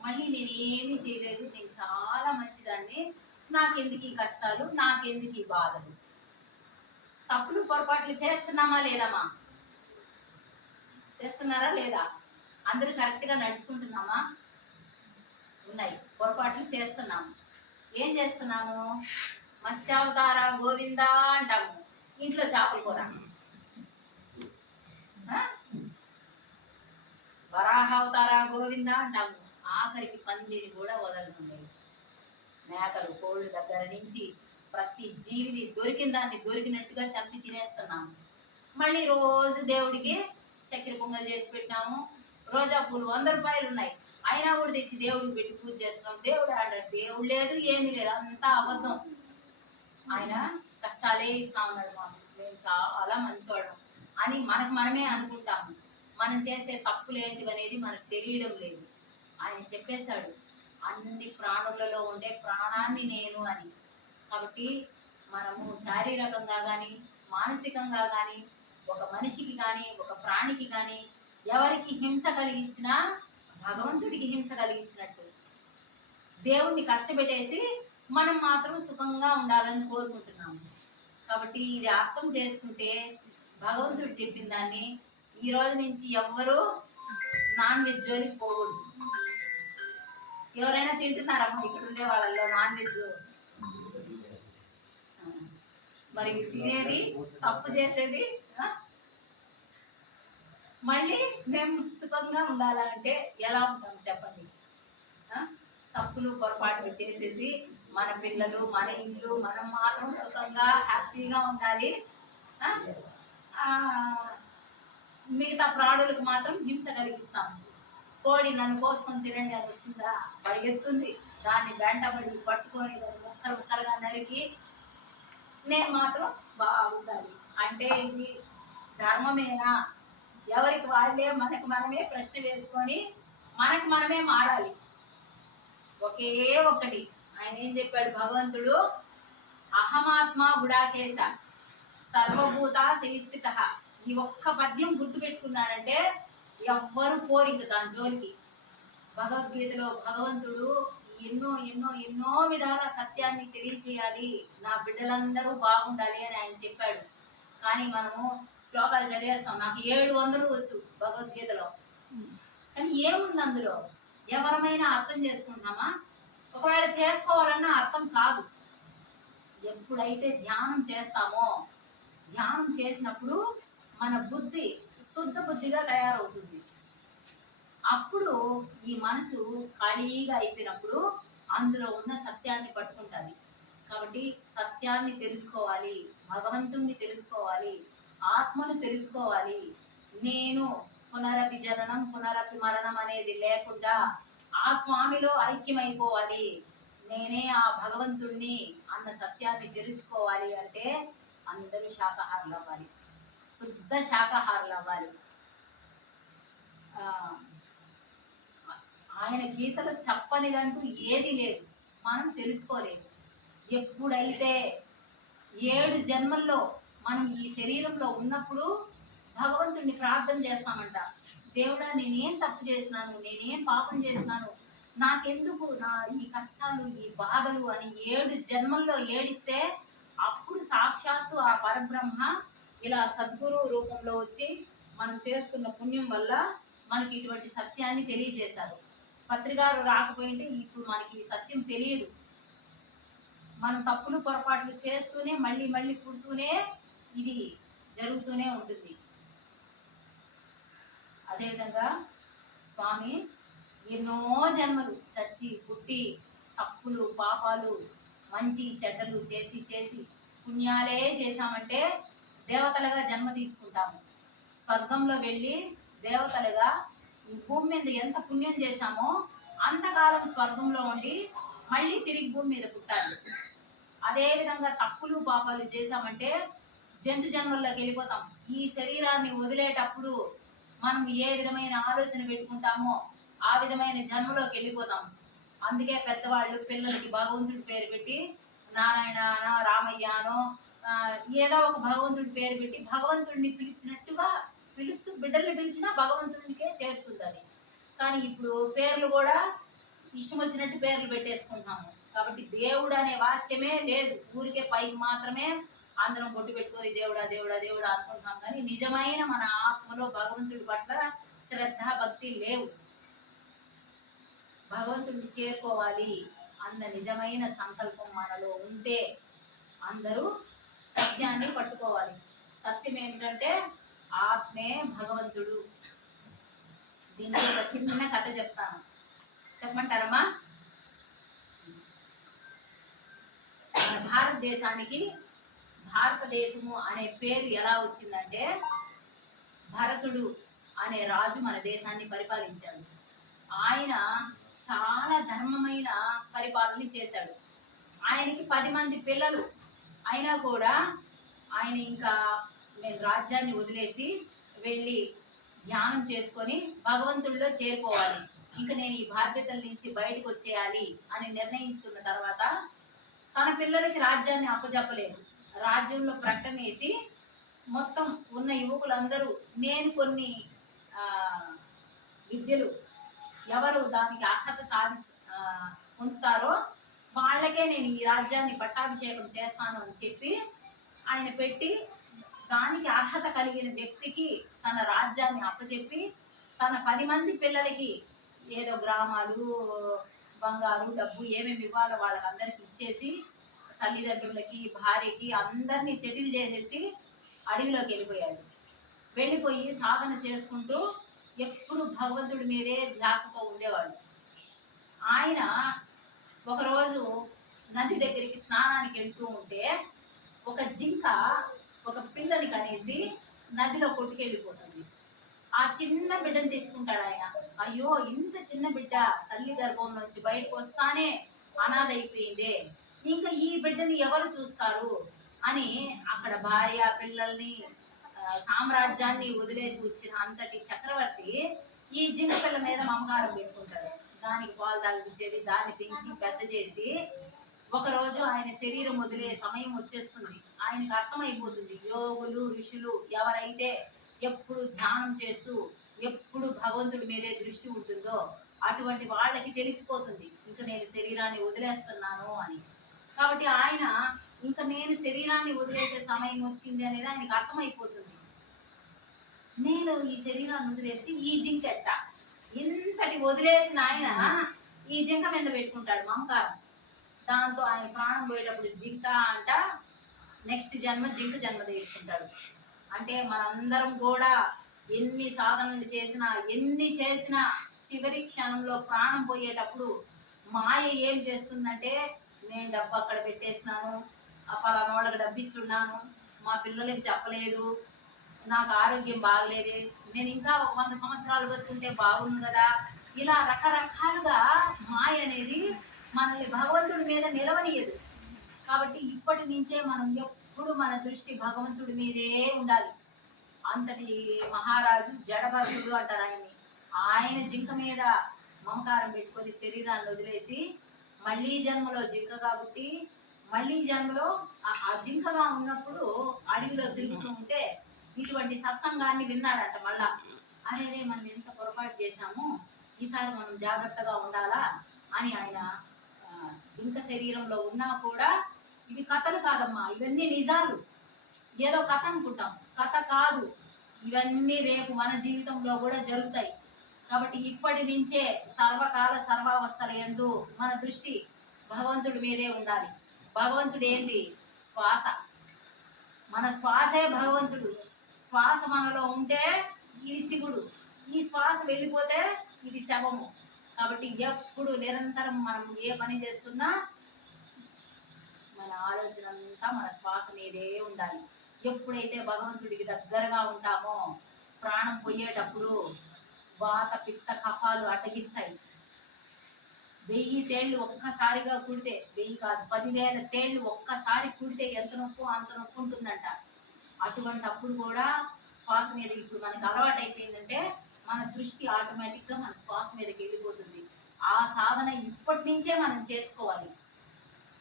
మళ్ళీ నేనేమి చేయలేదు, నేను చాలా మంచిదాన్ని, నాకెందుకు ఈ కష్టాలు, నాకెందుకు ఈ బాధలు. తప్పులు పొరపాట్లు చేస్తున్నామా లేదమ్మా? చేస్తున్నారా లేదా? అందరూ కరెక్ట్గా నడుచుకుంటున్నామా? ఉన్నాయి, పొరపాట్లు చేస్తున్నాము. ఏం చేస్తున్నాము? మత్స్యావతార గోవిందా అంటాము, ఇంట్లో చేపల కూర. వరాహావతార గోవిందా అంటాము, ఆఖరికి పందిని కూడా వదలకుండా మేకలు కోళ్ళు దగ్గర నుంచి ప్రతి జీవిని దొరికిన దాన్ని దొరికినట్టుగా చంపి తినేస్తున్నాము. మళ్ళీ రోజు దేవుడికి చక్కెర పొంగల్ చేసి పెట్టినాము, రోజా పూలు 100 రూపాయలు ఉన్నాయి, అయినా కూడా తెచ్చి దేవుడికి పెట్టి పూజ చేస్తున్నాం. దేవుడు ఆడాడు, దేవుడు లేదు, ఏమీ లేదు, అంతా అబద్ధం. ఆయన కష్టాలే ఇస్తా ఉన్నాడు మాకు, మేము చాలా మంచివాడు అని మనకు మనమే అనుకుంటాము. మనం చేసే తప్పులు ఏంటివి అనేది మనకు తెలియడం లేదు. ఆయన చెప్పేశాడు, అన్ని ప్రాణులలో ఉండే ప్రాణాన్ని నేను అని. కాబట్టి మనము శారీరకంగా కానీ మానసికంగా కానీ ఒక మనిషికి కానీ ఒక ప్రాణికి కానీ ఎవరికి హింస కలిగించినా భగవంతుడికి హింస కలిగించినట్టు. దేవుణ్ణి కష్టపెట్టేసి మనం మాత్రం సుఖంగా ఉండాలని కోరుకుంటున్నాము. కాబట్టి ఇది అర్థం చేసుకుంటే భగవంతుడు చెప్పిన దాన్ని ఈ రోజు నుంచి ఎవ్వరూ నాన్ వెజ్ జోలికి పోకూడదు. ఎవరైనా తింటున్నారమ్మా ఇక్కడ ఉండే వాళ్ళల్లో నాన్ వెజ్? మరి తినేది తప్పు చేసేది మళ్ళీ మేము సుఖంగా ఉండాలంటే ఎలా ఉంటాం చెప్పండి? తప్పులు పొరపాట్లు చేసేసి మన పిల్లలు మన ఇల్లు మనం మాత్రం సుఖంగా హ్యాపీగా ఉండాలి. మిగతా ప్రాణులకు మాత్రం హింస కలిగిస్తాం. కోడి నన్ను కోసుకొని తినండి అని వస్తుందా? పరిగెత్తుంది. దాన్ని వెంటబడి పట్టుకొని దాన్ని ముక్కలు ముక్కలుగా నరికి నేను మాత్రం బాగుండాలి అంటే ఇది ధర్మమేనా? ఎవరికి వాళ్ళే మనకు మనమే ప్రశ్న వేసుకొని మనకు మనమే మారాలి. ఒకే ఒక్కటి ఆయన ఏం చెప్పాడు భగవంతుడు? అహమాత్మ గుడాకేశ సర్వభూత శిస్థిత. ఈ ఒక్క పద్యం గుర్తు పెట్టుకున్నారంటే ఎవ్వరు పోరింక దాని జోలికి. భగవద్గీతలో భగవంతుడు ఎన్నో ఎన్నో ఎన్నో విధాల సత్యాన్ని తెలియచేయాలి, నా బిడ్డలందరూ బాగుండాలి అని ఆయన చెప్పాడు. కానీ మనము శ్లోకాలు చదివేస్తాం, నాకు 700 వచ్చు భగవద్గీతలో, కానీ ఏముంది అందులో? ఎవరమైనా అర్థం చేసుకుంటామా? ఒకవేళ చేసుకోవాలన్నా అర్థం కాదు. ఎప్పుడైతే ధ్యానం చేస్తామో, ధ్యానం చేసినప్పుడు మన బుద్ధి శుద్ధ బుద్ధిగా తయారవుతుంది. అప్పుడు ఈ మనసు ఖాళీగా అయిపోయినప్పుడు అందులో ఉన్న సత్యాన్ని పట్టుకుంటుంది. కాబట్టి సత్యాన్ని తెలుసుకోవాలి, భగవంతుణ్ణి తెలుసుకోవాలి, ఆత్మను తెలుసుకోవాలి. నేను పునరపి జననం పునరపి మరణం అనేది లేకుండా ఆ స్వామిలో ఐక్యమైపోవాలి, నేనే ఆ భగవంతుణ్ణి అన్న సత్యాన్ని తెలుసుకోవాలి అంటే అందరూ శాకాహారులు అవ్వాలి, శుద్ధ శాకాహారులు అవ్వాలి. ఆయన గీతలో చెప్పనిదంటూ ఏది లేదు, మనం తెలుసుకోలేదు. ఎప్పుడైతే 7 జన్మల్లో మనం ఈ శరీరంలో ఉన్నప్పుడు భగవంతుడిని ప్రార్థన చేస్తామంట, దేవుడా నేనేం తప్పు చేసినాను, నేనేం పాపం చేసినాను, నాకెందుకు నా ఈ కష్టాలు ఈ బాధలు అని 7 జన్మల్లో ఏడిస్తే అప్పుడు సాక్షాత్తు ఆ పరబ్రహ్మ ఇలా సద్గురు రూపంలో వచ్చి మనం చేసుకున్న పుణ్యం వల్ల మనకి ఇటువంటి సత్యాన్ని తెలియజేశారు. పత్రికారు రాకపోయింటే ఇప్పుడు మనకి ఈ సత్యం తెలియదు. మనం తప్పులు పొరపాట్లు చేస్తూనే మళ్ళీ మళ్ళీ పుడుతూనే ఇది జరుగుతూనే ఉంటుంది. అదేవిధంగా స్వామి ఎన్నో జన్మలు చచ్చి పుట్టి తప్పులు పాపాలు మంచి చెడ్డలు చేసి చేసి పుణ్యాలే చేశామంటే దేవతలుగా జన్మ తీసుకుంటాము. స్వర్గంలో వెళ్ళి దేవతలుగా ఈ భూమి మీద ఎంత పుణ్యం చేశామో అంతకాలం స్వర్గంలో ఉండి మళ్ళీ తిరిగి భూమి మీద పుట్టాలి. అదేవిధంగా తప్పులు పాపాలు చేశామంటే జంతు జన్మల్లోకి వెళ్ళిపోతాం. ఈ శరీరాన్ని వదిలేటప్పుడు మనం ఏ విధమైన ఆలోచన పెట్టుకుంటామో ఆ విధమైన జన్మలోకి వెళ్ళిపోతాం. అందుకే పెద్దవాళ్ళు పిల్లలకి భగవంతుడి పేరు పెట్టి నారాయణనో రామయ్యనో ఏదో ఒక భగవంతుడి పేరు పెట్టి భగవంతుడిని పిలిచినట్టుగా పిలుస్తూ బిడ్డల్ని పిలిచినా భగవంతుడికే చేరుతుంది అది. కానీ ఇప్పుడు పేర్లు కూడా ఇష్టం వచ్చినట్టు పేర్లు పెట్టేసుకుంటున్నాము. కాబట్టి దేవుడు అనే వాక్యమే లేదు, ఊరికే పైకి మాత్రమే అందరం బొట్టు పెట్టుకొని దేవుడా దేవుడా దేవుడా అనుకుంటున్నాం. కానీ నిజమైన మన ఆత్మలో భగవంతుడి పట్ల శ్రద్ధ భక్తి లేవు. భగవంతుడిని చేరుకోవాలి అన్న నిజమైన సంకల్పం మనలో ఉంటే అందరూ సత్యాన్ని పట్టుకోవాలి. సత్యం ఏమిటంటే ఆత్మే భగవంతుడు. దీనికి ఒక చిన్న కథ చెప్తాను, చెప్పమంటారమ్మా? భారతదేశానికి భారతదేశము అనే పేరు ఎలా వచ్చిందంటే భరతుడు అనే రాజు మన దేశాన్ని పరిపాలించాడు. ఆయన చాలా ధర్మమైన పరిపాలన చేశాడు. ఆయనకి 10 మంది పిల్లలు అయినా కూడా ఆయన ఇంకా నేను రాజ్యాన్ని వదిలేసి వెళ్ళి ధ్యానం చేసుకొని భగవంతుడిలో చేరుకోవాలి, ఇంకా నేను ఈ బాధ్యతల నుంచి బయటకు వచ్చేయాలి అని నిర్ణయించుకున్న తర్వాత తన పిల్లలకి రాజ్యాన్ని అప్పచెప్పలేదు. రాజ్యంలో ప్రకటన వేసి మొత్తం ఉన్న యువకులందరూ నేను కొన్ని ఆ, విద్యలు ఎవరు దానికి అర్హత పొందుతారో వాళ్ళకే నేను ఈ రాజ్యాన్ని పట్టాభిషేకం చేస్తాను అని చెప్పి ఆయన పెట్టి దానికి అర్హత కలిగిన వ్యక్తికి తన రాజ్యాన్ని అప్పచెప్పి తన 10 మంది పిల్లలకి ఏదో గ్రామాలు బంగారు డబ్బు ఏమేమి ఇవ్వాలో వాళ్ళకందరికి ఇచ్చేసి తల్లిదండ్రులకి భార్యకి అందరినీ సెటిల్ చేసేసి అడవిలోకి వెళ్ళిపోయాడు. వెళ్ళిపోయి సాధన చేసుకుంటూ ఎప్పుడు భగవంతుడి మీదే ధ్యాసతో ఉండేవాడు. ఆయన ఒకరోజు నది దగ్గరికి స్నానానికి వెళ్తూ ఉంటే ఒక జింక ఒక పిల్లని కనేసి నదిలో కొట్టుకెళ్ళిపోతుంది. ఆ చిన్న బిడ్డను తెచ్చుకుంటాడు ఆయన. అయ్యో, ఇంత చిన్న బిడ్డ తల్లి గర్భం నుంచి బయటకు వస్తానే అనాథ అయిపోయిందే, ఇంకా ఈ బిడ్డని ఎవరు చూస్తారు అని అక్కడ భార్య పిల్లల్ని సామ్రాజ్యాన్ని వదిలేసి వచ్చిన అంతటి చక్రవర్తి ఈ జింక పిల్ల మీద మమకారం పెట్టుకుంటాడు. దానికి పాలు తాగిపించేది, దాన్ని పెంచి పెద్ద చేసి ఒకరోజు ఆయన శరీరం వదిలే సమయం వచ్చేస్తుంది. ఆయనకు అర్థమైపోతుంది యోగులు ఋషులు ఎవరైతే ఎప్పుడు ధ్యానం చేస్తూ ఎప్పుడు భగవంతుడి మీదే దృష్టి ఉంటుందో అటువంటి వాళ్ళకి తెలిసిపోతుంది ఇంకా నేను శరీరాన్ని వదిలేస్తున్నాను అని. కాబట్టి ఆయన ఇంకా నేను శరీరాన్ని వదిలేసే సమయం వచ్చింది అనేది ఆయనకు అర్థమైపోతుంది. నేను ఈ శరీరాన్ని వదిలేస్తే ఈ జింక ఎట్ట, ఇంతటి వదిలేసిన ఆయన ఈ జింక మీద పెట్టుకుంటాడు మమకారం. దాంతో ఆయన ప్రాణం పోయేటప్పుడు జింక అంట నెక్స్ట్ జన్మ జింక జన్మ తీసుకుంటాడు. అంటే మనందరం కూడా ఎన్ని సాధనలు చేసినా ఎన్ని చేసినా చివరి క్షణంలో ప్రాణం పోయేటప్పుడు మాయ ఏం చేస్తుందంటే నేను డబ్బు అక్కడ పెట్టేసినాను, ఆ పలానా వాళ్ళకి డబ్బు ఇచ్చున్నాను, మా పిల్లలకి చెప్పలేదు, నాకు ఆరోగ్యం బాగలేదే, నేను ఇంకా 100 సంవత్సరాలు బతుకుంటే బాగుంది కదా, ఇలా రకరకాలుగా మాయ అనేది మనల్ని భగవంతుడి మీద నిలవనియదు. కాబట్టి ఇప్పటి నుంచే మనం ఎప్పుడు మన దృష్టి భగవంతుడి మీదే ఉండాలి. అంతటి మహారాజు జడభరుడు అంటారు ఆయన్ని. ఆయన జింక మీద మమకారం పెట్టుకొని శరీరాన్ని వదిలేసి మళ్ళీ జన్మలో జింక కాబట్టి మళ్ళీ జన్మలో ఆ జింకగా ఉన్నప్పుడు అడవిలో తిరుగుతూ ఉంటే ఇటువంటి సత్సంగాన్ని విన్నాడంట. మళ్ళా అరే మనం ఎంత పొరపాటు చేశాము, ఈసారి మనం జాగ్రత్తగా ఉండాలా అని ఆయన జింక శరీరంలో ఉన్నా కూడా ఇవి కథలు కాదమ్మా, ఇవన్నీ నిజాలు. ఏదో కథ అనుకుంటాం, కథ కాదు, ఇవన్నీ రేపు మన జీవితంలో కూడా జరుగుతాయి. కాబట్టి ఇప్పటి నుంచే సర్వకాల సర్వావస్థల యందు మన దృష్టి భగవంతుడి మీదే ఉండాలి. భగవంతుడు ఏంది? శ్వాస. మన శ్వాసే భగవంతుడు. శ్వాస మనలో ఉంటే ఇది శివుడు, ఈ శ్వాస వెళ్ళిపోతే ఇది శవము. కాబట్టి ఎప్పుడు నిరంతరం మనం ఏ పని చేస్తున్నా మన ఆలోచన అంతా మన శ్వాస మీదే ఉండాలి. ఎప్పుడైతే భగవంతుడికి దగ్గరగా ఉంటామో ప్రాణం పోయేటప్పుడు వాత పిత్త కఫాలు అటగిస్తాయి. 1000 తేళ్లు ఒక్కసారిగా కుడితే, 1000 కాదు 10,000 తేళ్లు ఒక్కసారి కుడితే ఎంత నొప్పి అంత నొప్పి ఉంటుందంట. అటువంటి అప్పుడు కూడా శ్వాస మీద ఇప్పుడు మనకు అలవాటు అయిపోయిందంటే మన దృష్టి ఆటోమేటిక్గా మన శ్వాస మీదకి వెళ్ళిపోతుంది. ఆ సాధన ఇప్పటి నుంచే మనం చేసుకోవాలి.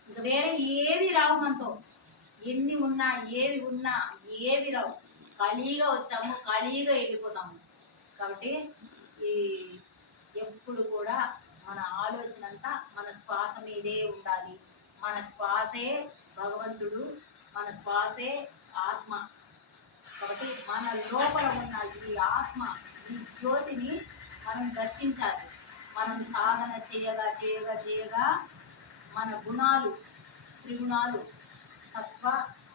ఇంకా వేరే ఏవి రావు మనతో, ఎన్ని ఉన్నా ఏవి ఉన్నా ఏవి రావు. ఖాళీగా వచ్చాము, ఖాళీగా వెళ్ళిపోతాము. కాబట్టి ఈ ఎప్పుడు కూడా మన ఆలోచన అంతా మన శ్వాస మీదే ఉండాలి. మన శ్వాసే భగవంతుడు, మన శ్వాసే ఆత్మ. కాబట్టి మన లోపల ఉన్న ఈ ఆత్మ, ఈ జ్యోతిని మనం దర్శించాలి. మనం సాధన చేయగా చేయగా చేయగా మన గుణాలు, త్రిగుణాలు, సత్వ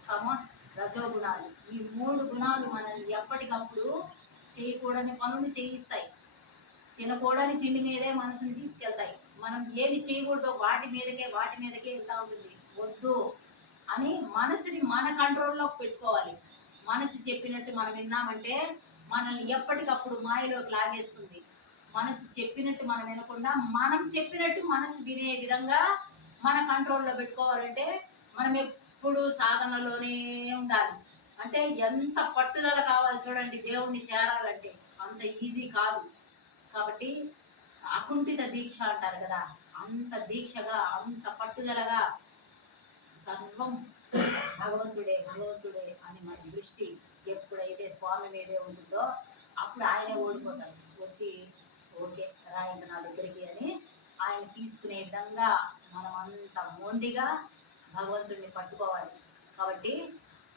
తమ రజోగుణాలు, ఈ 3 గుణాలు మనల్ని ఎప్పటికప్పుడు చేయకూడని పనులు చేయిస్తాయి. తినకూడని తిండి మీదే మనసుని తీసుకెళ్తాయి. మనం ఏమి చేయకూడదో వాటి మీదకే వెళ్తూ ఉంటుంది. వద్దు అని మనసుని మన కంట్రోల్లో పెట్టుకోవాలి. మనసు చెప్పినట్టు మనం విన్నామంటే మనల్ని ఎప్పటికప్పుడు మాయలోకి లాగేస్తుంది. మనసు చెప్పినట్టు మనం వినకుండా మనం చెప్పినట్టు మనసు వినే విధంగా మన కంట్రోల్లో పెట్టుకోవాలంటే మనం ఎప్పుడు సాధనలోనే ఉండాలి. అంటే ఎంత పట్టుదల కావాలి చూడండి, దేవుణ్ణి చేరాలంటే అంత ఈజీ కాదు. కాబట్టి అకుంఠిత దీక్ష అంటారు కదా, అంత దీక్షగా అంత పట్టుదలగా సర్వం భగవంతుడే భగవంతుడే అని మన దృష్టి ఎప్పుడైతే స్వామి మీదే ఉంటుందో అప్పుడు ఆయనే ఓడిపోతాడు. వచ్చి ఓకే రా ఇంక నా దగ్గరికి అని ఆయన తీసుకునే విధంగా మనం అంత మొండిగా భగవంతుడిని పట్టుకోవాలి. కాబట్టి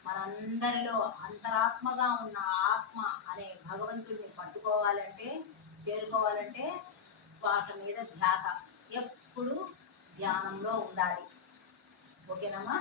మనందరిలో అంతరాత్మగా ఉన్న ఆత్మ అనే భగవంతుడిని పట్టుకోవాలంటే, చేరుకోవాలంటే శ్వాస మీద ధ్యాస ఎప్పుడు ధ్యానంలో ఉండాలి. ఓకేనమ్మా?